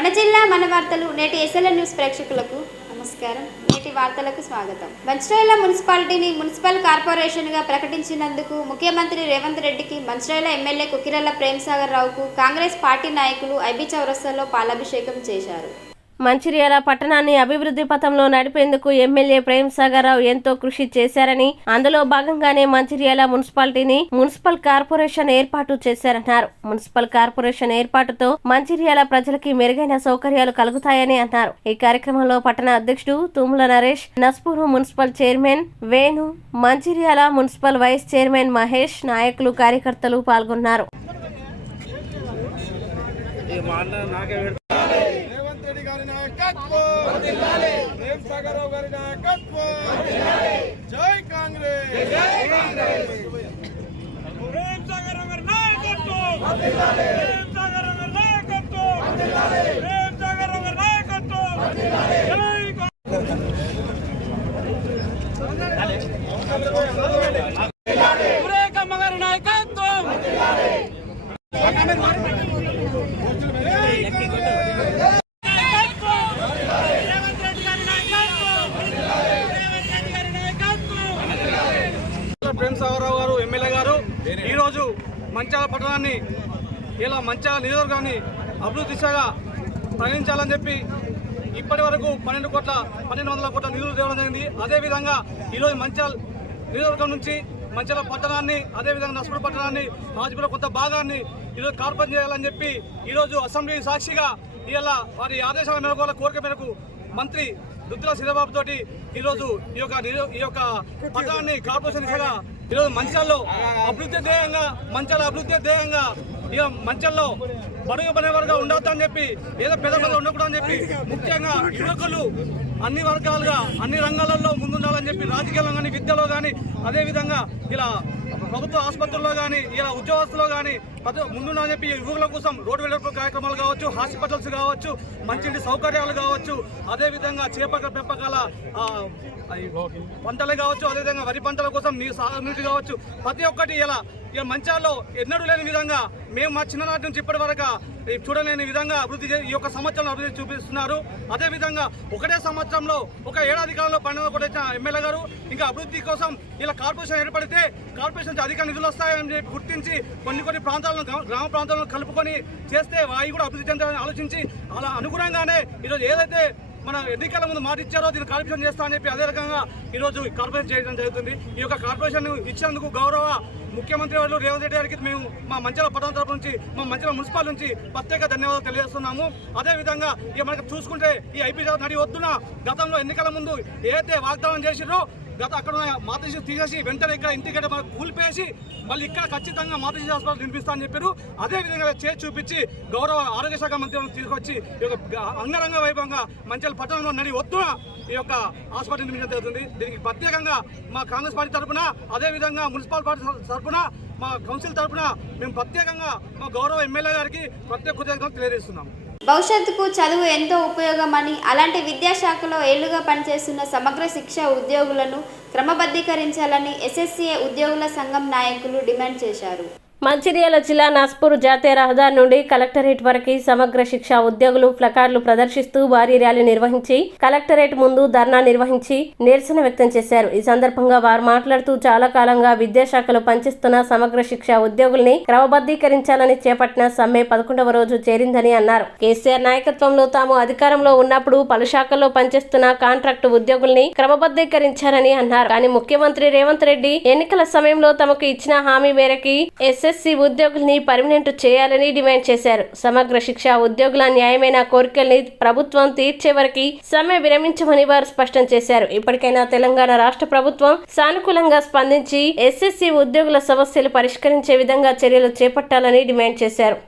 మన జిల్లా మన వార్తలు నేటి ఎస్ఎల్ఎన్ న్యూస్ ప్రేక్షకులకు నమస్కారం. నేటి వార్తలకు స్వాగతం. మంచిర్యాల మున్సిపాలిటీని మున్సిపల్ కార్పొరేషన్గా ప్రకటించినందుకు ముఖ్యమంత్రి రేవంత్ రెడ్డికి మంచిర్యాల ఎమ్మెల్యే కుకిరెల్ల ప్రేమ్సాగర్ రావుకు కాంగ్రెస్ పార్టీ నాయకులు ఐబీ చౌరస్తాలో పాలాభిషేకం చేశారు. మంచిర్యాల పట్టణాన్ని అభివృద్ధి పథంలో నడిపేందుకు ఎమ్మెల్యే ప్రేమ్సాగర్ రావు ఎంతో కృషి చేశారని, అందులో భాగంగానే మంచిర్యాల మున్సిపాలిటీని మున్సిపల్ కార్పొరేషన్ ఏర్పాటు చేశారన్నారు. మున్సిపల్ కార్పొరేషన్ ఏర్పాటుతో మంచిర్యాల ప్రజలకి మెరుగైన సౌకర్యాలు కలుగుతాయని అన్నారు. ఈ కార్యక్రమంలో పట్టణ అధ్యక్షుడు Tumula Naresh, Naspur municipal chairman Venu, Mancherial municipal vice chairman Mahesh, నాయకులు, కార్యకర్తలు పాల్గొన్నారు. జై కాంగ్రెస్. ప్రేమ్సాగర్ రావు గారు ఎమ్మెల్యే గారు ఈరోజు మంచిర్యాల పట్టణాన్ని ఇలా మంచిర్యాల నియోజకవర్గాన్ని అభివృద్ధి దిశగా ప్రయాణించాలని చెప్పి ఇప్పటి వరకు 1200 కోట్ల నిధులు తేవడం జరిగింది. అదేవిధంగా ఈరోజు మంచిర్యాల నియోజకవర్గం నుంచి మంచిర్యాల పట్టణాన్ని, అదేవిధంగా నస్పూరు పట్టణాన్ని, హాజీపురం కొంత భాగాన్ని ఈరోజు కార్పొరేట్ చేయాలని చెప్పి ఈరోజు అసెంబ్లీ సాక్షిగా ఇలా వారి ఆదేశాల మేరకు, వాళ్ళ కోరిక మేరకు మంత్రి దుద్దుల శ్రీధరబాబు తోటి ఈరోజు ఈ యొక్క పట్టణాన్ని కార్పొరేషన్ దిశగా ఈరోజు మంచిర్యాలలో అభివృద్ధి ధ్యేయంగా ఇక మంచిర్యాలలో బడుగు బనేవారుగా ఉండొద్దని చెప్పి, ఏదో పెద్ద ఉండకూడదని చెప్పి, ముఖ్యంగా యువకులు అన్ని వర్గాలుగా అన్ని రంగాలలో ముందుండాలని చెప్పి, రాజకీయాల్లో కానీ, విద్యలో కానీ, అదేవిధంగా ఇలా ప్రభుత్వ ఆసుపత్రుల్లో కానీ, ఇలా ఉద్యోగస్తుల్లో కానీ ముందుండాలని చెప్పి యువకుల కోసం రోడ్డు వెడల్పు కార్యక్రమాలు కావచ్చు, హాస్పిటల్స్ కావచ్చు, మంచినీటి సౌకర్యాలు కావచ్చు, అదేవిధంగా చేపల పెంపకాల పంటలు కావచ్చు, అదేవిధంగా వరి పంటల కోసం సాగునీటి కావచ్చు, ప్రతి ఒక్కటి ఇలా మంచిర్యాలలో ఎన్నడూ లేని విధంగా మేము మా చిన్ననాటి నుంచి ఇప్పటి వరకు చూడలేని విధంగా ఈ యొక్క సంవత్సరంలో అభివృద్ధి చూపిస్తున్నారు. అదేవిధంగా ఒకటే సంవత్సరంలో ఒక ఏడాది కాలంలో 12 కోట్ల ఇచ్చిన ఎమ్మెల్యే గారు ఇంకా అభివృద్ధి కోసం ఇలా కార్పొరేషన్ ఏర్పడితే కార్పొరేషన్ అధిక నిధులు వస్తాయని చెప్పి గుర్తించి కొన్ని ప్రాంతాలను, గ్రామ ప్రాంతాలను కలుపుకొని చేస్తే అవి కూడా అభివృద్ధి చెందాలని ఆలోచించి అలా అనుగుణంగానే ఈరోజు ఏదైతే మన ఎన్నికల ముందు మాట ఇచ్చారో దీన్ని కార్పొరేషన్ చేస్తా అని చెప్పి అదే రకంగా ఈరోజు కార్పొరేషన్ చేయడం జరుగుతుంది. ఈ యొక్క కార్పొరేషన్ ఇచ్చినందుకు గౌరవ ముఖ్యమంత్రి వాళ్ళు రేవంత్ రెడ్డి గారికి మేము మా మంచిర్యాల పట్టణ తరపు నుంచి, మా మంచిర్యాల మున్సిపల్ నుంచి ప్రత్యేక ధన్యవాదాలు తెలియజేస్తున్నాము. అదేవిధంగా ఇక మనకు చూసుకుంటే ఈ ఐపీ నడి వద్దున గతంలో ఎన్నికల ముందు ఏదైతే వాగ్దానం చేసిరో అక్కడ మాతృశ్రీ తీసేసి వెంటనే ఇక్కడ ఇంటికి మనకు కూలిపేసి మళ్ళీ ఇక్కడ ఖచ్చితంగా మాతృశ్రీ హాస్పిటల్ నిర్మిస్తామని చెప్పారు. అదేవిధంగా చేసి చూపించి గౌరవ ఆరోగ్య శాఖ మంత్రి తీసుకొచ్చి ఈ యొక్క అంగరంగ వైభవంగా మంచిర్యాల పట్టణంలో నడి వద్దున ఈ యొక్క హాస్పిటల్ నిర్మించడం జరుగుతుంది. దీనికి ప్రత్యేకంగా మా కాంగ్రెస్ పార్టీ తరఫున, అదేవిధంగా మున్సిపల్ పార్టీ తరఫున, మా కౌన్సిల్ తరఫున మేము ప్రత్యేకంగా మా గౌరవ ఎమ్మెల్యే గారికి ప్రత్యేక కృతజ్ఞతలు తెలియజేస్తున్నాము. భవిష్యత్తుకు చదువు ఎంతో ఉపయోగమని, అలాంటి విద్యాశాఖలో ఏళ్లుగా పనిచేస్తున్న సమగ్ర శిక్ష ఉద్యోగులను క్రమబద్ధీకరించాలని ఎస్ఎస్సీఏ ఉద్యోగుల సంఘం నాయకులు డిమాండ్ చేశారు. మంచిర్యాల జిల్లా నస్పూరు జాతీయ రహదారి నుండి కలెక్టరేట్ వరకు సమగ్ర శిక్ష ఉద్యోగులు ప్లకార్డులు ప్రదర్శిస్తూ భారీ ర్యాలీ నిర్వహించి కలెక్టరేట్ ముందు ధర్నా నిర్వహించి నిరసన వ్యక్తం చేశారు. ఈ సందర్భంగా వారు మాట్లాడుతూ చాలా కాలంగా విద్యాశాఖలో పనిచేస్తున్న సమగ్ర శిక్ష ఉద్యోగుల్ని క్రమబద్ధీకరించాలని చేపట్టిన సమ్మె 11వ రోజు చేరిందని అన్నారు. కేసీఆర్ నాయకత్వంలో తాము అధికారంలో ఉన్నప్పుడు పలు శాఖల్లో పనిచేస్తున్న కాంట్రాక్టు ఉద్యోగుల్ని క్రమబద్ధీకరించారని అన్నారు. కానీ ముఖ్యమంత్రి రేవంత్ రెడ్డి ఎన్నికల సమయంలో తమకు ఇచ్చిన హామీ మేరకు ఎస్ఎస్సీ ఉద్యోగుల్ని పర్మనెంట్ చేయాలని డిమాండ్ చేశారు. సమగ్ర శిక్ష ఉద్యోగుల న్యాయమైన కోరికల్ని ప్రభుత్వం తీర్చే వరకు సమ్మె విరమించమని వారు స్పష్టం చేశారు. ఇప్పటికైనా తెలంగాణ రాష్ట్ర ప్రభుత్వం సానుకూలంగా స్పందించి ఎస్ఎస్సీ ఉద్యోగుల సమస్యలు పరిష్కరించే విధంగా చర్యలు చేపట్టాలని డిమాండ్ చేశారు.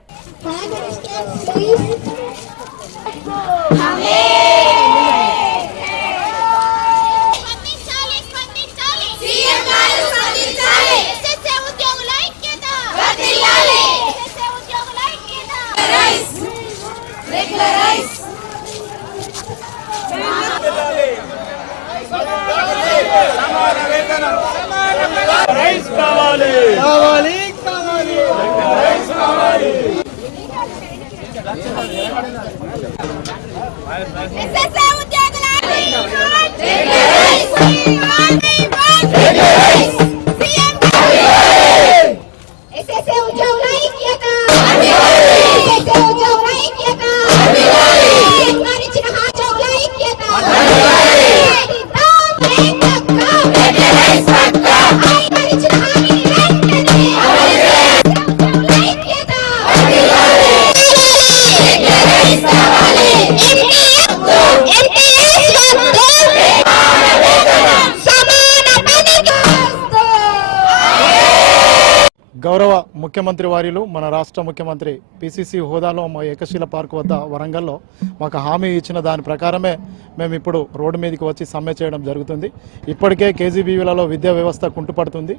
గౌరవ ముఖ్యమంత్రి వారిలు మన రాష్ట్ర ముఖ్యమంత్రి పిసిసి హోదాలో మా ఏకశిల పార్క్ వద్ద వరంగల్లో మాకు హామీ ఇచ్చిన దాని ప్రకారమే మేము ఇప్పుడు రోడ్డు మీదకి వచ్చి సమ్మె చేయడం జరుగుతుంది. ఇప్పటికే కేజీబీవీలలో విద్యా వ్యవస్థ కుంటుపడుతుంది.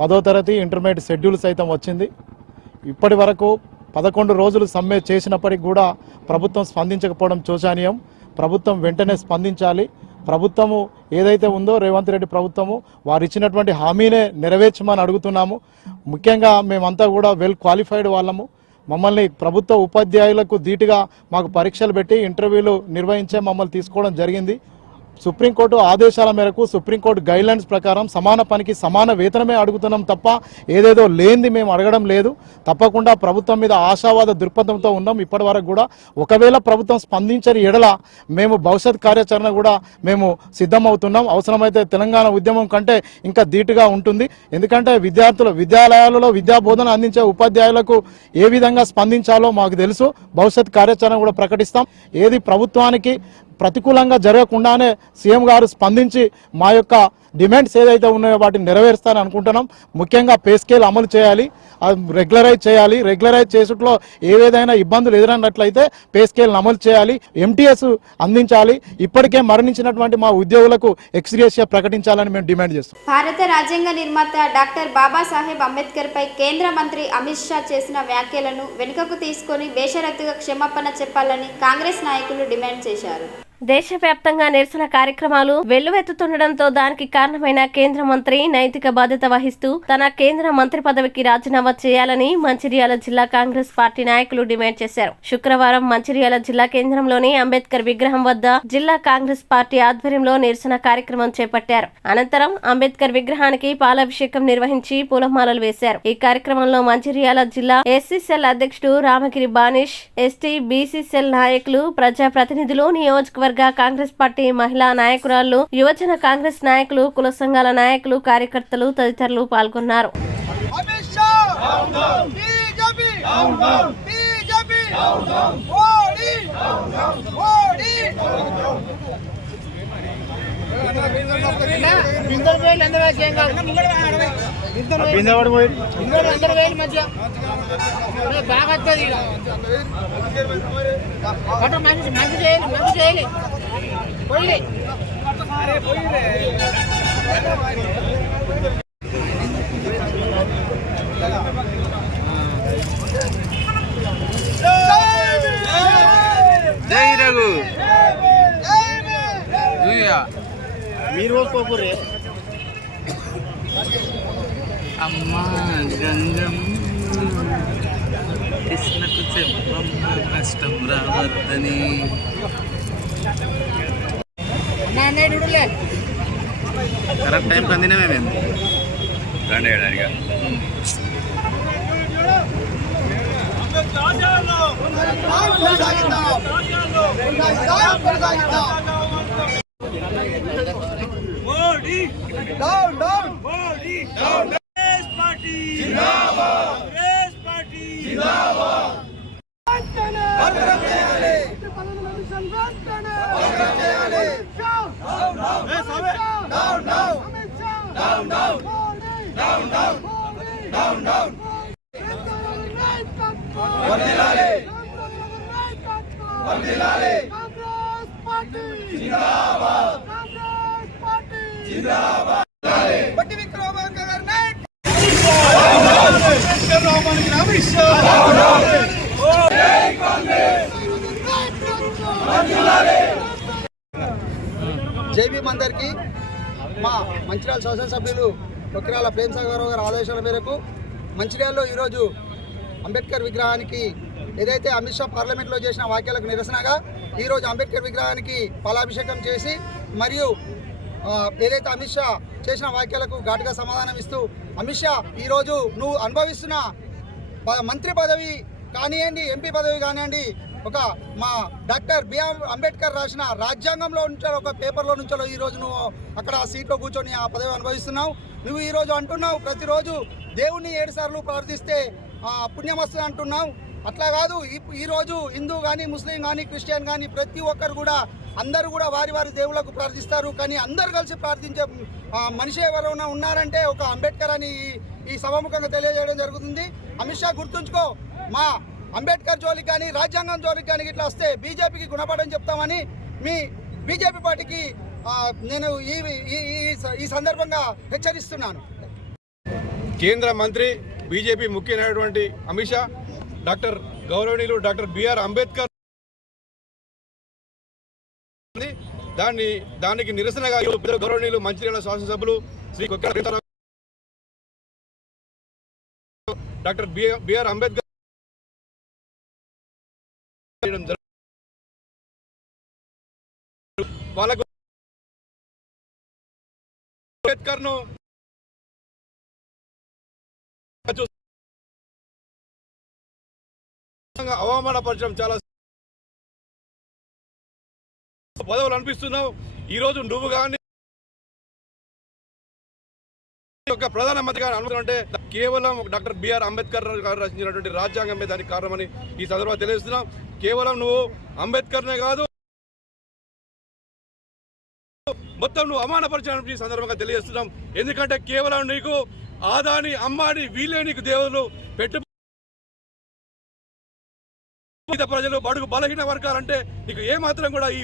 10వ తరగతి ఇంటర్మీడియట్ షెడ్యూల్ సైతం వచ్చింది. ఇప్పటి వరకు 11 రోజులు సమ్మె చేసినప్పటికీ కూడా ప్రభుత్వం స్పందించకపోవడం శోచనీయం. ప్రభుత్వం వెంటనే స్పందించాలి. ప్రభుత్వము ఏదైతే ఉందో రేవంత్ రెడ్డి ప్రభుత్వము వారు ఇచ్చినటువంటి హామీనే నెరవేర్చమని అడుగుతున్నాము. ముఖ్యంగా మేమంతా కూడా వెల్ క్వాలిఫైడ్ వాళ్ళము. మమ్మల్ని ప్రభుత్వ ఉపాధ్యాయులకు ధీటుగా మాకు పరీక్షలు పెట్టి ఇంటర్వ్యూలు నిర్వహించే మమ్మల్ని తీసుకోవడం జరిగింది. సుప్రీంకోర్టు ఆదేశాల మేరకు సుప్రీంకోర్టు గైడ్లైన్స్ ప్రకారం సమాన పనికి సమాన వేతనమే అడుగుతున్నాం తప్ప ఏదేదో లేనిది మేము అడగడం లేదు. తప్పకుండా ప్రభుత్వం మీద ఆశావాద దృక్పథంతో ఉన్నాం. ఇప్పటి వరకు కూడా ఒకవేళ ప్రభుత్వం స్పందించని ఎడల మేము భవిష్యత్ కార్యాచరణ కూడా మేము సిద్ధమవుతున్నాం. అవసరమైతే తెలంగాణ ఉద్యమం కంటే ఇంకా ధీటుగా ఉంటుంది. ఎందుకంటే విద్యాలయాలలో విద్యా బోధన అందించే ఉపాధ్యాయులకు ఏ విధంగా స్పందించాలో మాకు తెలుసు. భవిష్యత్ కార్యాచరణ కూడా ప్రకటిస్తాం. ఏది ప్రభుత్వానికి ప్రతికూలంగా జరగకుండానే సీఎం గారు స్పందించి మా యొక్క డిమాండ్స్ ఏదైతే ఉన్నాయో వాటిని నెరవేరుస్తారని అనుకుంటున్నాం. ముఖ్యంగా పే స్కేల్ అమలు చేయాలి, రెగ్యులరైజ్ చేయాలి. రెగ్యులరైజ్ చేసుట్లో ఏదైనా ఇబ్బందులు ఎదురైనట్లయితే పే స్కేల్ అమలు చేయాలి. ఎంటీఎస్ అందించాలి. ఇప్పటికే మరణించినటువంటి మా ఉద్యోగులకు ఎక్స్గ్రేషియా ప్రకటించాలని మేము డిమాండ్ చేస్తాం. భారత రాజ్యాంగ నిర్మాత డాక్టర్ బాబాసాహెబ్ అంబేద్కర్ పై కేంద్ర మంత్రి అమిత్ షా చేసిన వ్యాఖ్యలను వెనుకకు తీసుకొని బేషరతుగా క్షమాపణ చెప్పాలని కాంగ్రెస్ నాయకులు డిమాండ్ చేశారు. దేశవ్యాప్తంగా నిరసన కార్యక్రమాలు వెల్లువెత్తుతుండటంతో దానికి కారణమైన కేంద్ర మంత్రి నైతిక బాధ్యత వహిస్తూ తన కేంద్ర మంత్రి పదవికి రాజీనామా చేయాలని మంచిర్యాల జిల్లా కాంగ్రెస్ పార్టీ నాయకులు డిమాండ్ చేశారు. శుక్రవారం మంచిర్యాల జిల్లా కేంద్రంలోని అంబేద్కర్ విగ్రహం వద్ద జిల్లా కాంగ్రెస్ పార్టీ ఆధ్వర్యంలో నిరసన కార్యక్రమం చేపట్టారు. అనంతరం అంబేద్కర్ విగ్రహానికి పాలాభిషేకం నిర్వహించి పూలమాలలు వేశారు. ఈ కార్యక్రమంలో మంచిర్యాల జిల్లా ఎస్సీ సెల్ అధ్యక్షుడు Ramagiri banish, ST BC cell నాయకులు, ప్రజాప్రతినిధులు, నియోజకవర్గ కాంగ్రెస్ పార్టీ మహిళా నాయకురాళ్లు, యువజన కాంగ్రెస్ నాయకులు, కుల సంఘాల నాయకులు, కార్యకర్తలు తదితరులు పాల్గొన్నారు. జై రఘు మీరు కోరుకోరే అమ్మా గంగం కృష్ణకు చెప్పమ్మ కష్టం రావద్దని. కరెక్ట్ టైంకి అందినమే మేము రండి వేయడానికి. Modi down down, Modi down. Congress party జిందాబాద్, కాంగ్రెస్ పార్టీ జిందాబాద్. భద్రం చేయాలి, భద్రం చేయాలి. డౌన్ డౌన్, ఏ సవే down down, down down, down down, down down. వర్ధిల్లాలి, వర్ధిల్లాలి. కాంగ్రెస్ పార్టీ జిందాబాద్, కాంగ్రెస్ పార్టీ జిందాబాద్. బట్టి విక్రమార్క గారి నాయకత్వం. అమిత్ షా జై కాంగ్రెస్. జై భీమ్ అందరికీ. మా మంచిర్యాల శాసనసభ్యులు కొక్కిరాల ప్రేమ్ సాగర్ గారి ఆదేశాల మేరకు మంచిర్యాలలో ఈరోజు అంబేద్కర్ విగ్రహానికి ఏదైతే అమిత్ షా పార్లమెంట్లో చేసిన వ్యాఖ్యలకు నిరసనగా ఈరోజు అంబేద్కర్ విగ్రహానికి పాలాభిషేకం చేసి మరియు ఏదైతే అమిత్ షా చేసిన వ్యాఖ్యలకు ఘాటుగా సమాధానం ఇస్తూ అమిత్ షా ఈరోజు నువ్వు అనుభవిస్తున్న మంత్రి పదవి కానివ్వండి, ఎంపీ పదవి కానివ్వండి, ఒక మా డాక్టర్ బిఆర్ అంబేద్కర్ రాసిన రాజ్యాంగంలో నుంచో ఒక పేపర్లో నుంచో ఈరోజు నువ్వు అక్కడ ఆ సీట్లో కూర్చొని ఆ పదవి అనుభవిస్తున్నావు. నువ్వు ఈరోజు అంటున్నావు ప్రతిరోజు దేవుణ్ణి 7 సార్లు ప్రార్థిస్తే పుణ్యం వస్తుంది అంటున్నావు. అట్లా కాదు, ఈరోజు హిందూ కానీ, ముస్లిం కానీ, క్రిస్టియన్ కానీ ప్రతి ఒక్కరు కూడా అందరూ కూడా వారి వారి దేవుళ్ళకు ప్రార్థిస్తారు. కానీ అందరు కలిసి ప్రార్థించే మనిషి ఎవరైనా ఉన్నారంటే ఒక అంబేద్కర్ అని ఈ సభాముఖంగా తెలియజేయడం జరుగుతుంది. అమిత్ షా గుర్తుంచుకో, మా అంబేద్కర్ జోలికి కానీ రాజ్యాంగం జోలికి కానీ ఇట్లా వస్తే బీజేపీకి గుణపడని చెప్తామని మీ బీజేపీ పార్టీకి నేను ఈ సందర్భంగా హెచ్చరిస్తున్నాను. కేంద్ర మంత్రి బీజేపీ ముఖ్య నాయకుడు అమిత్ షా గౌరవనీయులు డాక్టర్ బిఆర్ అంబేద్కర్ దానికి నిరసనగా గౌరవనీయులు మంచిర్యాల శాసనసభ్యులు శ్రీ డాక్టర్ బిఆర్ అంబేద్కర్ వాళ్ళకు అంబేద్కర్ ను అవమానపరచడం చాలా పదవులు అనిపిస్తున్నావు. ఈరోజు నువ్వు కానీ ఒక ప్రధానమంత్రి గారు అనుకుంటే కేవలం డాక్టర్ బిఆర్ అంబేద్కర్ గారు రచించినటువంటి రాజ్యాంగమే దానికి కారణమని ఈ సందర్భంగా తెలియజేస్తున్నాం. కేవలం నువ్వు అంబేద్కర్నే కాదు, మొత్తం నువ్వు అవమానపరిచాలని ఈ సందర్భంగా తెలియజేస్తున్నాం. ఎందుకంటే కేవలం నీకు ఆదాని, అమ్మాని వీళ్ళే నీకు దేవుళ్ళు పెట్టు ప్రజలు, బడుగు బలహీన వర్గాలంటే నీకు ఏమాత్రం కూడా ఈ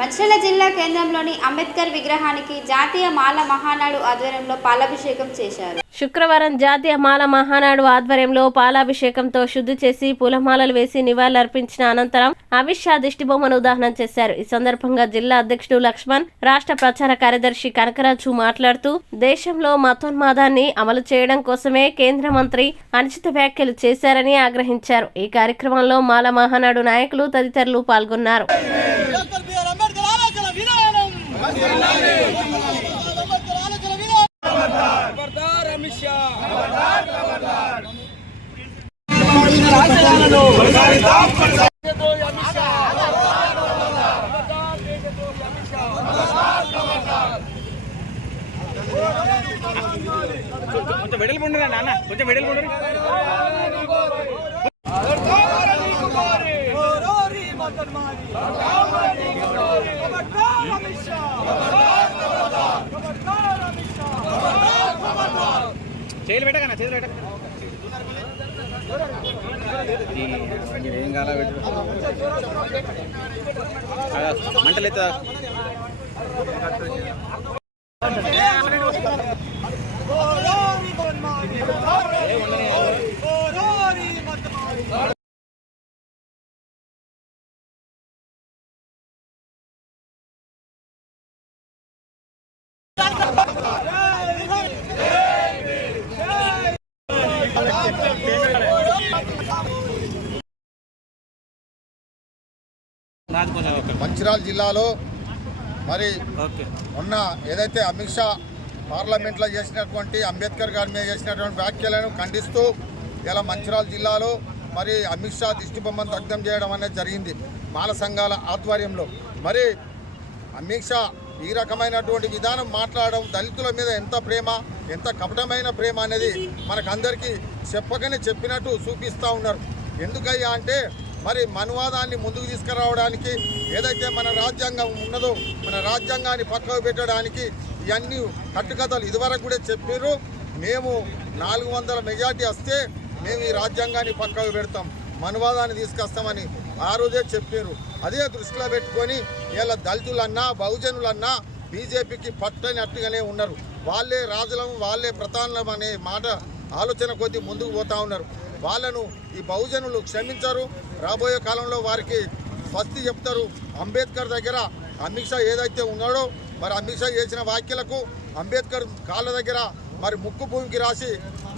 మంచిర్యాల జిల్లా కేంద్రంలోని అంబేద్కర్ విగ్రహానికి జాతీయ మాల మహానాడు ఆధ్వర్యంలో పాలాభిషేకం చేశారు. శుక్రవారం జాతీయ మాల మహానాడు ఆధ్వర్యంలో పాలాభిషేకంతో శుద్ధి చేసి పూలమాలలు వేసి నివాళులర్పించిన అనంతరం అమిత్ షా దిష్టిబొమ్మను దహనం చేశారు. ఈ సందర్భంగా జిల్లా అధ్యక్షుడు లక్ష్మణ్, రాష్ట్ర ప్రచార కార్యదర్శి కనకరాజు మాట్లాడుతూ దేశంలో మతోన్మాదాన్ని అమలు చేయడం కోసమే కేంద్ర మంత్రి అనుచిత వ్యాఖ్యలు చేశారని ఆగ్రహించారు. ఈ కార్యక్రమంలో మాల మహానాడు నాయకులు తదితరులు పాల్గొన్నారు. కొంచెం వెడల్పు ఉండరా నాన్న, కొంచెం వెడల్పు ఉండరు. చేతులు పెట్టకన్నా, చేతులు పెట్టక ఏం కాలా పెట్టు మంటలు ఎత్తా. మంచిర్యాల జిల్లాలో మరి మొన్న ఏదైతే అమిత్ షా పార్లమెంట్లో చేసినటువంటి అంబేద్కర్ గారి మీద చేసినటువంటి వ్యాఖ్యలను ఖండిస్తూ ఇలా మంచిర్యాల జిల్లాలో మరి అమిత్ షా దిష్టిబొమ్మను దగ్ధం చేయడం అనేది జరిగింది మాల సంఘాల ఆధ్వర్యంలో. మరి అమిత్ షా ఈ రకమైనటువంటి విధానం మాట్లాడడం దళితుల మీద ఎంత ప్రేమ, ఎంత కపటమైన ప్రేమ అనేది మనకందరికీ చెప్పకనే చెప్పినట్టు చూపిస్తూ ఉన్నారు. ఎందుకయ్యా అంటే మరి మనువాదాన్ని ముందుకు తీసుకురావడానికి ఏదైతే మన రాజ్యాంగం ఉన్నదో మన రాజ్యాంగాన్ని పక్కకు పెట్టడానికి ఇవన్నీ కట్టుకథలు ఇదివరకు కూడా చెప్పారు. మేము 400 మెజార్టీ వస్తే మేము ఈ రాజ్యాంగాన్ని పక్కకు పెడతాం, మనువాదాన్ని తీసుకొస్తామని ఆ రోజే చెప్పారు. అదే దృష్టిలో పెట్టుకొని ఇలా దళితులన్నా బహుజనులన్నా బీజేపీకి పట్టనట్టుగానే ఉన్నారు. వాళ్ళే రాజులం, వాళ్ళే ప్రధానం అనే మాట ఆలోచన కొద్దీ ముందుకు పోతూ ఉన్నారు. వాళ్ళను ఈ బహుజనులు క్షమించరు. రాబోయే కాలంలో వారికి స్వస్తి చెప్తారు. అంబేద్కర్ దగ్గర అమిత్ షా ఏదైతే ఉన్నాడో మరి అమిత్ షా చేసిన వ్యాఖ్యలకు అంబేద్కర్ కాళ్ళ దగ్గర మరి ముక్కు భూమికి రాసి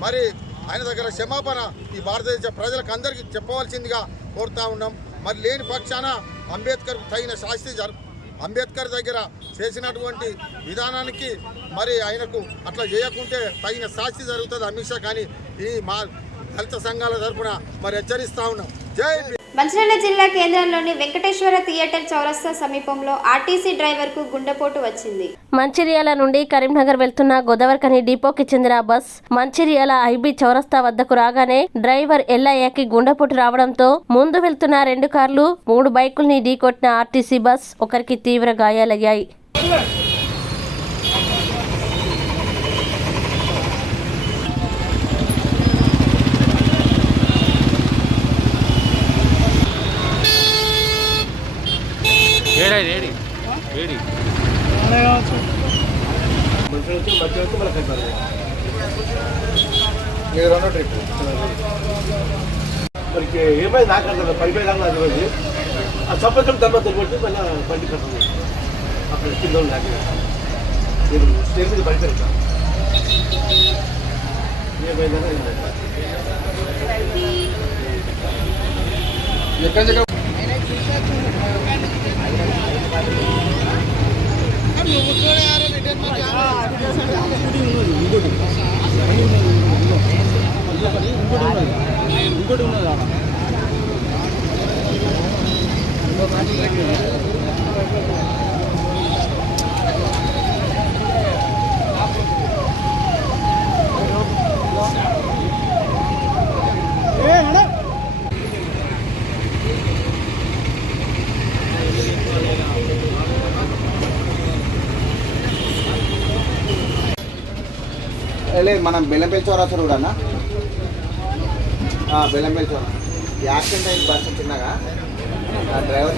మరి ఆయన దగ్గర క్షమాపణ ఈ భారతదేశ ప్రజలకు అందరికీ చెప్పవలసిందిగా కోరుతా ఉన్నాం. మరి లేని పక్షాన అంబేద్కర్కు తగిన శాస్తి అంబేద్కర్ దగ్గర చేసినటువంటి విధానానికి మరి ఆయనకు అట్లా చేయకుంటే తగిన శాస్తి జరుగుతుంది అమిత్ షా. కానీ ఈ మా దళిత సంఘాల తరఫున మరి హెచ్చరిస్తా ఉన్నాం. జై మంచిర్యాల జిల్లా కేంద్రంలోని వెంకటేశ్వర థియేటర్ చౌరస్తా సమీపంలో ఆర్టీసీ డ్రైవర్కు గుండెపోటు వచ్చింది. మంచిర్యాల నుండి కరీంనగర్ వెళ్తున్న గోదావరిఖని డిపోకి చెందిన బస్ మంచిర్యాల ఐబీ చౌరస్తా వద్దకు రాగానే డ్రైవర్ ఎల్లయ్యకి గుండెపోటు రావడంతో ముందు వెళ్తున్న 2 కార్లు 3 బైకుల్ని ఢీకొట్టిన ఆర్టీసీ బస్ ఒకరికి తీవ్ర గాయాలయ్యాయి. మరి ఏమైంది నాకు అర్థం పడిపోయేదాకా అది రోజు ఆ సంవత్సరం తర్వాత తెలిపి మళ్ళీ బండి కట్టదు అప్పుడు కింద నాకు నేను స్టేజ్ మీద పడిపోయాను. ఏమైందని ఇంకోటి ఉన్నది మనం బెల్లంపల్లి చౌరస్తా రోడ్ అన్న బెల్లంపల్లి చౌరస్తా యాక్సిడెంట్ అయింది బస్సు చిన్నగా డ్రైవర్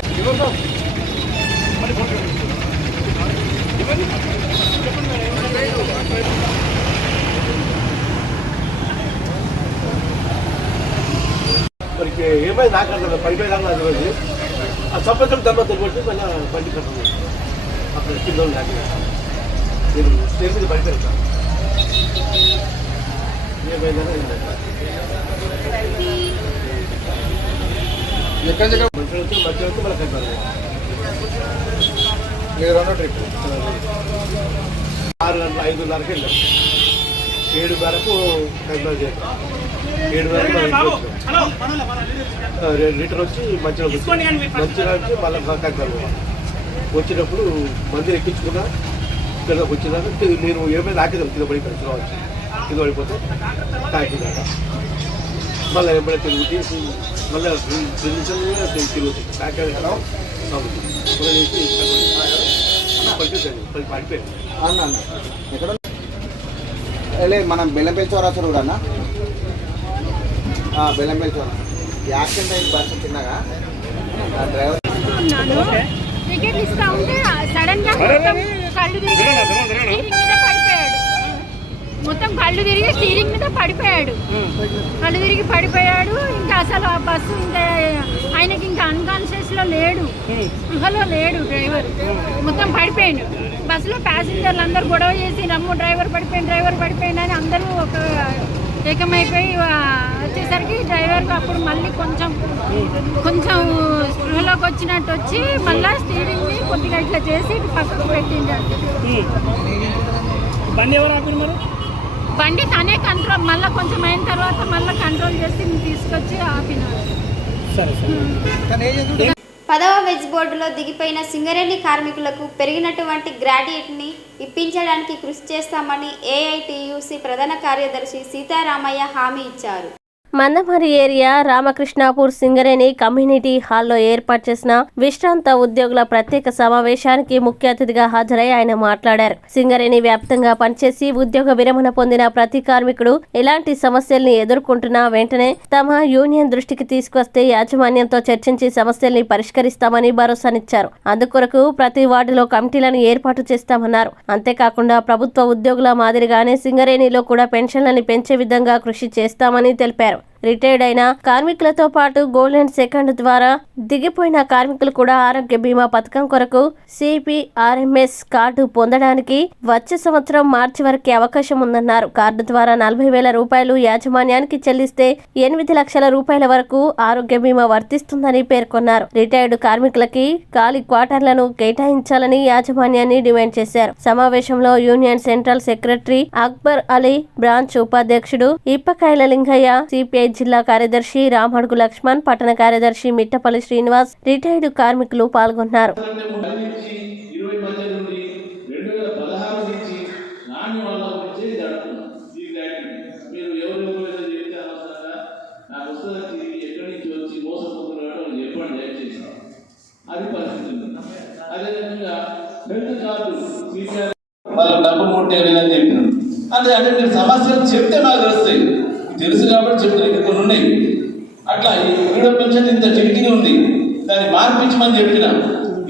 మరి ఏమైంది నాకు అర్థం పడిపోయేదాకా అది రోజు ఆ సంవత్సరం తర్వాత తెలిపి మళ్ళీ బండి కట్టదు అప్పుడు కింద నాకు నేను స్టేజ్ మీద పడిపోయాను. ఏమైందని మంచి మళ్ళీ కట్టాలి 6 గంటల 5:30కి వెళ్ళాం. 7:30కు కైమాల్ చేయాలి. 7:30 రిటర్న్ వచ్చి మంచిగా నుంచి మళ్ళీ కైమాల్ వచ్చినప్పుడు మందిని ఎక్కించుకున్నా. ఇక్కడ వచ్చినాక నేను ఏమైనా ఆకేదాం కింద పడిపోయాను. కింద పడిపోతే తాకిదాక మళ్ళీ ఏమైనా తిరుగుతీ మళ్ళీ తిరుగుతుంది తాకేదా పడిపోయాను. అన్న ఎక్కడ మనం బెల్లంపల్లి చౌరస్తా రోడ్ అన్న బెల్లంపల్లి చౌరస్తా యాక్సిడెంట్ అయింది బస్సు చిన్నగా డ్రైవర్ టికెట్ ఇస్తా ఉంటే సడన్ గా మొత్తం కళ్ళు తిరిగి స్టీరింగ్ మీద పడిపోయాడు. కళ్ళు తిరిగి పడిపోయాడు. ఇంకా అసలు ఆ బస్సు ఇంకా ఆయనకి ఇంకా అన్కాన్షియస్ లో లేడు, స్పృహలో లేడు డ్రైవర్. మొత్తం పడిపోయాడు. బస్సులో ప్యాసింజర్లు అందరూ గొడవ చేసి నమ్ము డ్రైవర్ పడిపోయింది అని అందరూ ఒక ఏకమైపోయి వచ్చేసరికి డ్రైవర్కి అప్పుడు మళ్ళీ కొంచెం స్పృహలోకి వచ్చినట్టు వచ్చి మళ్ళీ స్టీరింగ్ని కొద్దిగా ఇట్లా చేసి పక్కకు పెట్టిందండి. బండి ఎవరు ఆపిరు మరి? బండి తనే కంట్రోల్ మళ్ళీ కొంచెం అయిన తర్వాత మళ్ళీ కంట్రోల్ చేసి తీసుకొచ్చి ఆపినారు. 10వ వెజ్ బోర్డులో దిగిపోయిన సింగరేణి కార్మికులకు పెరిగినటువంటి గ్రాడ్యుయేట్ని ఇప్పించడానికి కృషి చేస్తామని ఏఐటియుసి ప్రధాన కార్యదర్శి సీతారామయ్య హామీ ఇచ్చారు. మందమరి ఏరియా రామకృష్ణాపూర్ సింగరేణి కమ్యూనిటీ హాల్లో ఏర్పాటు చేసిన విశ్రాంత ఉద్యోగుల ప్రత్యేక సమావేశానికి ముఖ్య అతిథిగా హాజరై ఆయన మాట్లాడారు. సింగరేణి వ్యాప్తంగా పనిచేసి ఉద్యోగ విరమణ పొందిన ప్రతి కార్మికుడు ఎలాంటి సమస్యల్ని ఎదుర్కొంటున్నా వెంటనే తమ యూనియన్ దృష్టికి తీసుకొస్తే యాజమాన్యంతో చర్చించి సమస్యల్ని పరిష్కరిస్తామని భరోసానిచ్చారు. అందుకొరకు ప్రతి వార్డులో కమిటీలను ఏర్పాటు చేస్తామన్నారు. అంతేకాకుండా ప్రభుత్వ ఉద్యోగుల మాదిరిగానే సింగరేణిలో కూడా పెన్షన్లని పెంచే విధంగా కృషి చేస్తామని తెలిపారు. రిటైర్డ్ అయిన కార్మికులతో పాటు గోల్డెన్ సెకండ్ ద్వారా దిగిపోయిన కార్మికులు కూడా ఆరోగ్య బీమా పథకం కొరకు CPRMS కార్డు పొందడానికి వచ్చే సంవత్సరం మార్చి వరకు అవకాశం ఉందన్నారు. కార్డు ద్వారా 40,000 రూపాయలు యాజమాన్యానికి చెల్లిస్తే 8 లక్షల రూపాయల వరకు ఆరోగ్య బీమా వర్తిస్తుందని పేర్కొన్నారు. రిటైర్డ్ కార్మికులకి ఖాళీ క్వార్టర్లను కేటాయించాలని యాజమాన్యాన్ని డిమాండ్ చేశారు. సమావేశంలో union central secretary Akbar Ali, branch ఉపాధ్యక్షుడు ఇప్పకాయల లింగయ్య, సిపిఐ జిల్లా కార్యదర్శి రామడుగు లక్ష్మణ్, పట్టణ కార్యదర్శి మిట్టపల్లి శ్రీనివాస్, రిటైర్డ్ కార్మికులు పాల్గొన్నారు. అది పరిస్థితి. అదేవిధంగా హెల్త్ కార్డు వాళ్ళకి డబ్బు ముట్టే లేదని చెప్పినాడు. అంటే మీరు సమస్యలు చెప్తే నాకు తెలుస్తాయి, తెలుసు కాబట్టి చెప్తాను. ఇక్కడ కొన్ని ఉన్నాయి అట్లా. ఈడ పెన్షన్ ఇంత చిటికిని ఉంది, దాన్ని మార్పించమని చెప్పిన.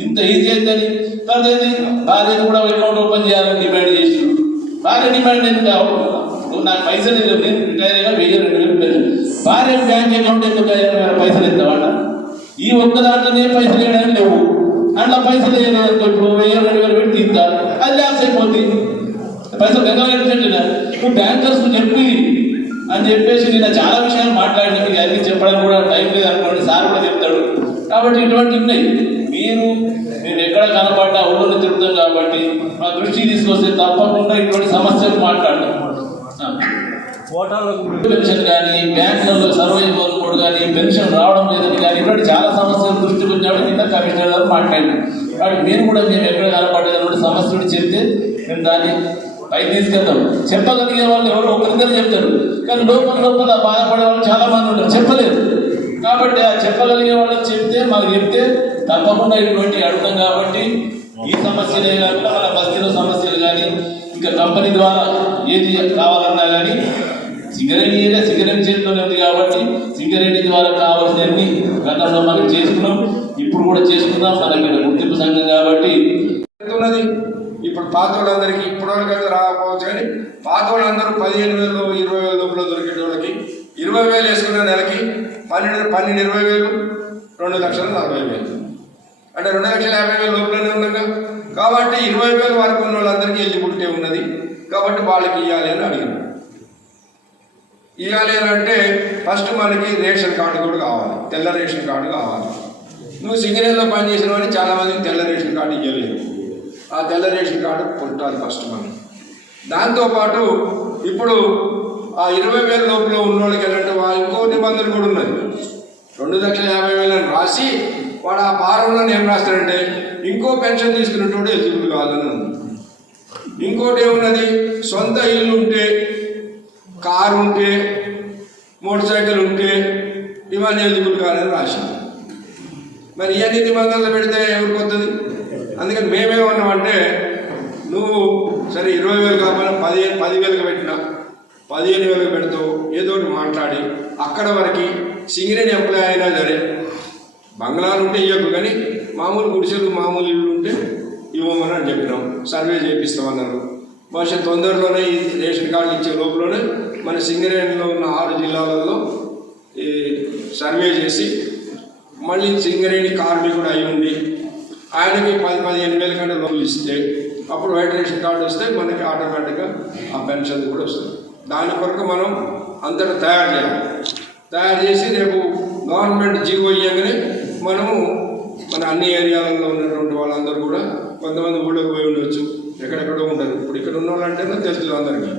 ఇంత ఈజీ అవుతుంది. తర్వాత ఏంటి, భార్యను కూడా అకౌంట్ ఓపెన్ చేయాలని డిమాండ్ చేసి, భార్య డిమాండ్ ఎందుకు కావు, నాకు పైసలు నేను రిటైర్ అయినా 1,000-2,000 పెన్షన్, భార్య బ్యాంక్ అకౌంట్ ఎందుకు పైసలు ఇస్తామంట. ఈ ఒక్క దాంట్లోనే పైసలు వేయడానికి లేవు, అట్లా పైసలు వేయలేదు. 1,000-2,000 పెట్టి తీస్తారు, అది లాస్ అయిపోతుంది. పైసలు గంగా నువ్వు బ్యాంకర్స్ చెప్పి అని చెప్పేసి నేను చాలా విషయాలు మాట్లాడిన, మీకు అన్ని చెప్పడానికి కూడా టైం లేదు అనుకోండి, సార్ కూడా చెప్తాడు. కాబట్టి ఇటువంటి ఉన్నాయి. మీరు ఎక్కడ కనపడ్డా ఊళ్ళో తిరుగుతాం కాబట్టి మా దృష్టికి తీసుకొస్తే తప్పకుండా ఇటువంటి సమస్యలు మాట్లాడతాం. పెన్షన్ కానీ, బ్యాంకులలో సర్వైవల్ కోడ్ కానీ, పెన్షన్ రావడం లేదని కానీ, ఇటువంటి చాలా సమస్యలు దృష్టికి వచ్చినప్పుడు కింద కమిషనర్ గారు మాట్లాడినాం. కాబట్టి మీరు కూడా మేము ఎక్కడ కనపడేది సమస్యలు చెప్తే మేము దాన్ని పైకి తీసుకెళ్తాం. చెప్పగలిగే వాళ్ళు ఎవరో ఒకరిద్దరు చెప్తారు, కానీ లోపల బాధపడే వాళ్ళు చాలా మంది ఉంటారు, చెప్పలేరు. కాబట్టి ఆ చెప్పగలిగే వాళ్ళకి చెప్తే మాకు చెప్తే తప్పకుండా ఇటువంటి అడుగుతాం. కాబట్టి ఈ సమస్యలే కాకుండా మన బస్తీలో సమస్యలు కానీ, ఇంకా కంపెనీ ద్వారా ఏది కావాలన్నా కానీ, సింగరేణి ఏరియా సింగరేణి చేతిలోనే ఉంది కాబట్టి సింగరేణి ద్వారా కావాల్సినవన్నీ గతంలో మనం చేసుకున్నాం, ఇప్పుడు కూడా చేసుకుందాం. మనకి గుర్తింపు సంఘం కాబట్టి ఉన్నది. ఇప్పుడు పాత వాళ్ళందరికీ ఇప్పుడు వాళ్ళకైతే రాకపోవచ్చు, కానీ పాత వాళ్ళందరూ 15,000 20,000 లోపల దొరికే వాళ్ళకి 20,000 వేసుకున్న నెలకి 12,20,000 2,40,000 అంటే 2,50,000 లోపలనే ఉన్నాగా. కాబట్టి 20,000 వరకు ఉన్న వాళ్ళందరికీ ఎలిజిబిలిటీ ఉన్నది. కాబట్టి వాళ్ళకి ఇవ్వాలి అని అడిగాను. ఇవ్వాలి అని అంటే ఫస్ట్ మనకి రేషన్ కార్డు కూడా కావాలి, తెల్ల రేషన్ కార్డు కావాలి. నువ్వు సింగరేణిలో పనిచేసిన వాడిని చాలామందికి తెల్ల రేషన్ కార్డు ఇవ్వలేదు. ఆ తెల్ల రేషన్ కార్డు కొట్టాలి ఫస్ట్ మనం. దాంతోపాటు ఇప్పుడు ఆ 20,000 లోపల ఉన్న వాళ్ళకి ఏంటంటే వాళ్ళు ఇంకో నిబంధనలు కూడా ఉన్నాయి. 2,50,000 అని రాసి వాడు ఆ ఫారంలో ఏం రాస్తాడంటే ఇంకో పెన్షన్ తీసుకున్నట్టు ఎలిజిబుల్ కాదని ఉంది. ఇంకోటి ఏమున్నది, సొంత ఇల్లు ఉంటే, కారు ఉంటే, మోటార్ సైకిల్ ఉంటే ఇవన్నీ ఎలిజిబుల్ కాదని రాసింది. మరి ఇవన్నీ నిబంధనలు పెడితే ఎవరికి వస్తుంది? అందుకని మేమేమన్నామంటే, నువ్వు సరే 20,000 కాకపోయినా 10,000 పెట్టినా 15,000 పెడతావు, ఏదో ఒకటి మాట్లాడి అక్కడ వరకు సింగరేణి ఎంప్లాయ్ అయినా సరే బంగ్లాలు ఉంటే ఇవ్వకు, కానీ మామూలు గుడిసెలు మామూలు ఇల్లు ఉంటే ఇవ్వమని అని చెప్పినాం. సర్వే చేపిస్తామన్నారు. బహుశా తొందరలోనే ఈ రేషన్ కార్డు ఇచ్చే లోపలనే మన సింగరేణిలో ఉన్న 6 జిల్లాలలో ఈ సర్వే చేసి మళ్ళీ సింగరేణి కార్మికుడు అయి ఉండి ఆయనకి 10-15,000 కంటే లోన్లు ఇస్తే అప్పుడు వైట్ రేషన్ కార్డు వస్తే మనకి ఆటోమేటిక్గా ఆ పెన్షన్ కూడా వస్తుంది. దాని కొరకు మనం అంతటా తయారు చేసి రేపు గవర్నమెంట్ జీవో ఇవ్వగానే మనము మన అన్ని ఏరియాలలో ఉన్నటువంటి వాళ్ళందరూ కూడా, కొంతమంది ఊళ్ళోకి పోయి ఉండొచ్చు, ఎక్కడెక్కడో ఉంటారు. ఇప్పుడు ఇక్కడ ఉన్న వాళ్ళంటేనే తెలుసు అందరికీ,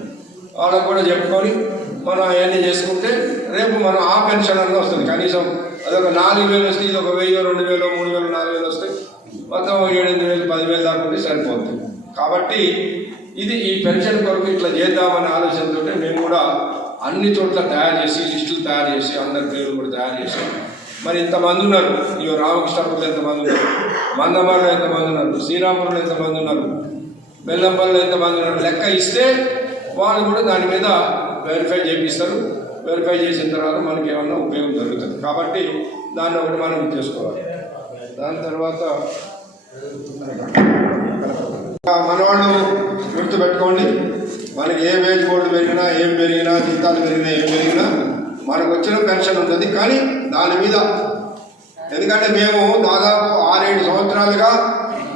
వాళ్ళకు కూడా చెప్పుకొని మనం అవన్నీ చేసుకుంటే రేపు మనం ఆ పెన్షన్ అన్నీ వస్తుంది. కనీసం అదొక 4,000 వస్తే, ఇది ఒక 1,000, 2,000, 3,000, 4,000 వస్తాయి. మొత్తం 7,000, 10,000 దాకా ఉంటే సరిపోతుంది. కాబట్టి ఇది ఈ పెన్షన్ కొరకు ఇట్లా చేద్దామనే ఆలోచనతో మేము కూడా అన్ని చోట్ల తయారు చేసి లిస్టులు తయారు చేసి అందరి పేర్లు కూడా తయారు చేసి, మరి ఇంతమంది ఉన్నారు, ఇవి రామకృష్ణాపురంలో ఎంతమంది ఉన్నారు, మందమర్లో ఎంతమంది ఉన్నారు, శ్రీరాములు ఎంతమంది ఉన్నారు, బెల్లంపల్లిలో ఎంతమంది ఉన్నారు లెక్క ఇస్తే వాళ్ళు కూడా దాని మీద వెరిఫై చేపిస్తారు. వెరిఫై చేసిన తర్వాత మనకి ఏమన్నా ఉపయోగం జరుగుతుంది. కాబట్టి దాన్ని ఒకటి మనం చేసుకోవాలి. దాని తర్వాత మన వాళ్ళు గుర్తుపెట్టుకోండి, మనకి ఏ వేజ్ బోర్డు పెరిగినా, ఏం పెరిగినా, జీతాలు పెరిగినా, ఏం పెరిగినా మనకు వచ్చిన పెన్షన్ ఉంటుంది. కానీ దాని మీద ఎందుకంటే మేము దాదాపు 6-7 సంవత్సరాలుగా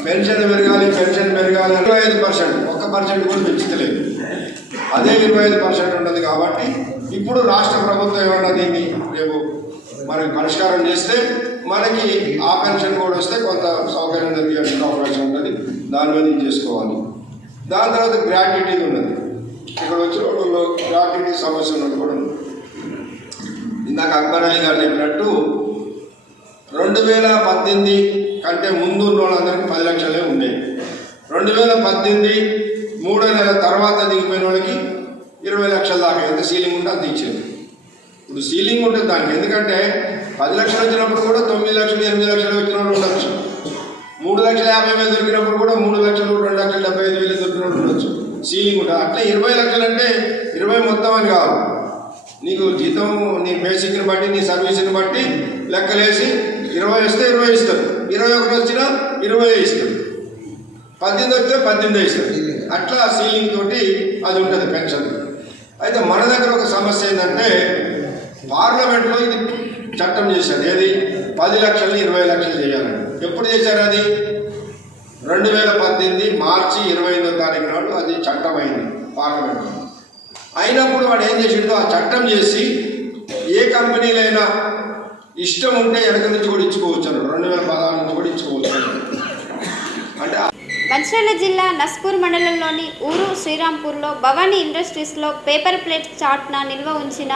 పెన్షన్ పెరగాలి 25%, 1% కూడా పెంచుతలేదు. అదే 25% ఉంటుంది. కాబట్టి ఇప్పుడు రాష్ట్ర ప్రభుత్వం ఏమన్నా దీన్ని రేపు మనకి పరిష్కారం చేస్తే మనకి ఆ పెన్షన్ కూడా వస్తే కొంత సౌకర్యం జరిగే అవకాశం ఉంటుంది. దాని మీద చేసుకోవాలి. దాని తర్వాత గ్రాట్యుటీ ఉన్నది. ఇక్కడ వచ్చిన వాళ్ళు గ్రాట్యుటీ సమస్య ఉన్నది కూడా ఉంది. ఇందాక అక్బర్ అలీ గారు చెప్పినట్టు 2018 కంటే ముందు ఉన్న వాళ్ళందరికీ 10 లక్షలే ఉండేవి. 2018 3వ నెల తర్వాత దిగిపోయిన వాళ్ళకి 20 లక్షల దాకా ఎంత సీలింగ్ ఉంటే అంత ఇచ్చేది. ఇప్పుడు సీలింగ్ ఉంటుంది దానికి. ఎందుకంటే 10 లక్షలు వచ్చినప్పుడు కూడా 9 లక్షలు 8 లక్షలు వచ్చిన వాళ్ళు ఉండొచ్చు. 3,50,000 దొరికినప్పుడు కూడా 3 లక్షలు 2,75,000 దొరికిన వాళ్ళు ఉండొచ్చు. సీలింగ్ ఉంటుంది. అట్లా 20 లక్షలు అంటే 20 మొత్తం అని కాదు. నీకు జీతం నీ బేసిక్ని బట్టి నీ సర్వీస్ని బట్టి లెక్కలేసి 20 వస్తే 20 ఇస్తారు, 21 వచ్చినా 20 ఇస్తారు, 18 వస్తే 18 ఇస్తారు. అట్లా సీలింగ్ తోటి అది ఉంటుంది పెన్షన్. అయితే మన దగ్గర ఒక సమస్య ఏంటంటే పార్లమెంట్లో ఇది చట్టం చేశారు. ఏది 10 లక్షలని 20 లక్షలు చేయాలని. ఎప్పుడు చేశారు అది? 2018 మార్చి 25వ తారీఖు నాడు అది చట్టం అయింది పార్లమెంట్లో. అయినప్పుడు వాడు ఏం చేసిండో ఆ చట్టం చేసి ఏ కంపెనీలైనా ఇష్టం ఉంటే వెనక నుంచి కూడా ఇచ్చుకోవచ్చు అన్నాడు. 2016 నుంచి కూడా ఇచ్చుకోవచ్చు అంటే. మంచిర్యాల జిల్లా నస్పూర్ మండలంలోని ఊరు శ్రీరాంపూర్లో భవానీ ఇండస్ట్రీస్లో పేపర్ ప్లేట్స్ చాట్న నిల్వ ఉంచిన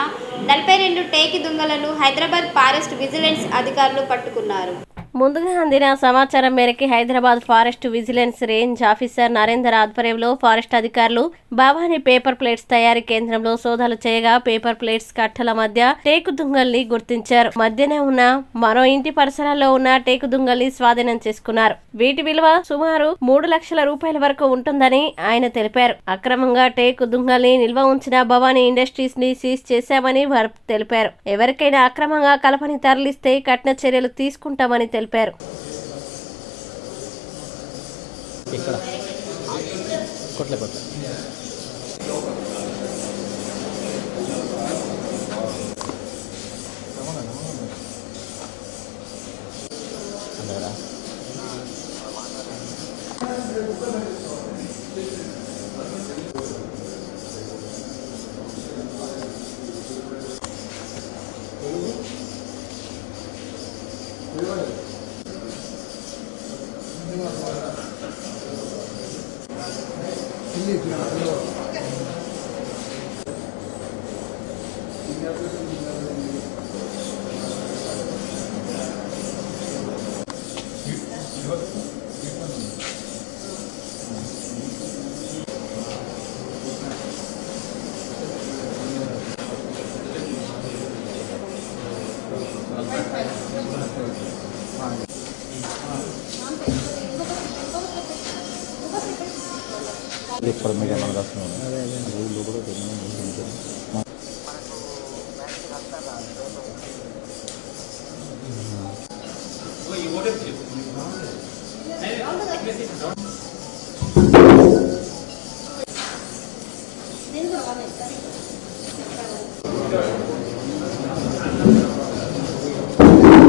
42 టేకి దుంగలను హైదరాబాద్ ఫారెస్ట్ విజిలెన్స్ అధికారులు పట్టుకున్నారు. ముందుగా అందిన సమాచారం మేరకు Hyderabad forest vigilance range officer Narender ఆధ్వర్యంలో ఫారెస్ట్ అధికారులు భవానీ పేపర్ ప్లేట్స్ తయారీ కేంద్రంలో సోదాలు చేయగా పేపర్ ప్లేట్స్ కట్టల మధ్య టేకు దుంగల్ని గుర్తించారు. మధ్యనే ఉన్న మరో ఇంటి పరిసరాల్లో ఉన్న టేకు దుంగల్ని స్వాధీనం చేసుకున్నారు. వీటి విలువ సుమారు 3 లక్షల రూపాయల వరకు ఉంటుందని ఆయన తెలిపారు. అక్రమంగా టేకు దుంగల్ని నిల్వ ఉంచిన భవానీ ఇండస్ట్రీస్ ని సీజ్ చేశామని వారు తెలిపారు. ఎవరికైనా అక్రమంగా కలపని తరలిస్తే కఠిన చర్యలు తీసుకుంటామని తెలిపారు.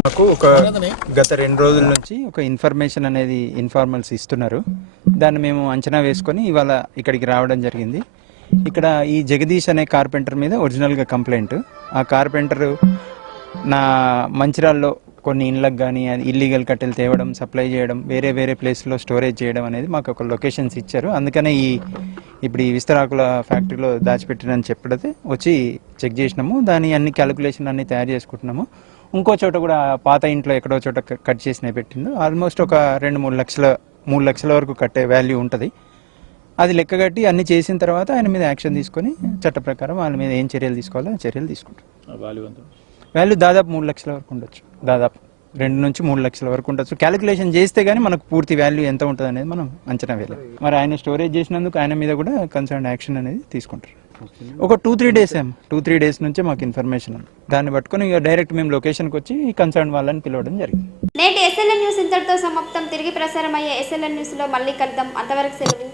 మాకు గత 2 రోజుల నుంచి ఒక ఇన్ఫర్మేషన్ అనేది ఇన్ఫార్మల్స్ ఇస్తున్నారు. దాన్ని మేము అంచనా వేసుకొని ఇవాళ ఇక్కడికి రావడం జరిగింది. ఇక్కడ ఈ జగదీష్ అనే కార్పెంటర్ మీద ఒరిజినల్గా కంప్లైంట్. ఆ కార్పెంటర్ నా మంచిర్యాలలో కొన్ని ఇళ్ళకి కానీ ఇల్లీగల్ కట్టెలు తేవడం, సప్లై చేయడం, వేరే వేరే ప్లేస్లో స్టోరేజ్ చేయడం అనేది మాకు ఒక లొకేషన్స్ ఇచ్చారు. అందుకనే ఇప్పుడు ఈ విస్తరాకుల ఫ్యాక్టరీలో దాచిపెట్టినని చెప్పడితే వచ్చి చెక్ చేసినాము. దాని అన్ని క్యాలిక్యులేషన్ అన్ని తయారు చేసుకుంటున్నాము. ఇంకో చోట కూడా పాత ఇంట్లో ఎక్కడో చోట కట్ చేసినవి పెట్టిండు. ఆల్మోస్ట్ ఒక 3 లక్షల వరకు కట్టే వాల్యూ ఉంటుంది. అది లెక్క కట్టి అన్ని చేసిన తర్వాత ఆయన మీద యాక్షన్ తీసుకొని చట్ట ప్రకారం వాళ్ళ మీద ఏం చర్యలు తీసుకోవాలో ఆ చర్యలు తీసుకుంటారు. వాల్యూ దాదాపు 3 లక్షల వరకు ఉండొచ్చు. దాదాపు 2 నుంచి 3 లక్షల వరకు ఉండొచ్చు. క్యాలిక్యులేషన్ చేస్తే కానీ మనకు పూర్తి వాల్యూ ఎంత ఉంటుంది అనేది మనం అంచనా వేయాలి. మరి ఆయన స్టోరేజ్ చేసినందుకు ఆయన మీద కూడా కన్సర్న్ యాక్షన్ అనేది తీసుకుంటారు. ఒక 2-3 డేస్ నుంచే మాకు ఇన్ఫర్మేషన్ ఉంది. దాన్ని పట్టుకొని ఇక డైరెక్ట్ మేము లొకేషన్కి వచ్చి కన్సర్న్ వాళ్ళని పిలవడం జరిగింది. నేటి SLN న్యూస్ ఇంతటితో సమాప్తం. తిరిగి ప్రసారం అయ్యే SLN న్యూస్లో మళ్ళీ కలుద్దాం. అంతవరకు సెలవు.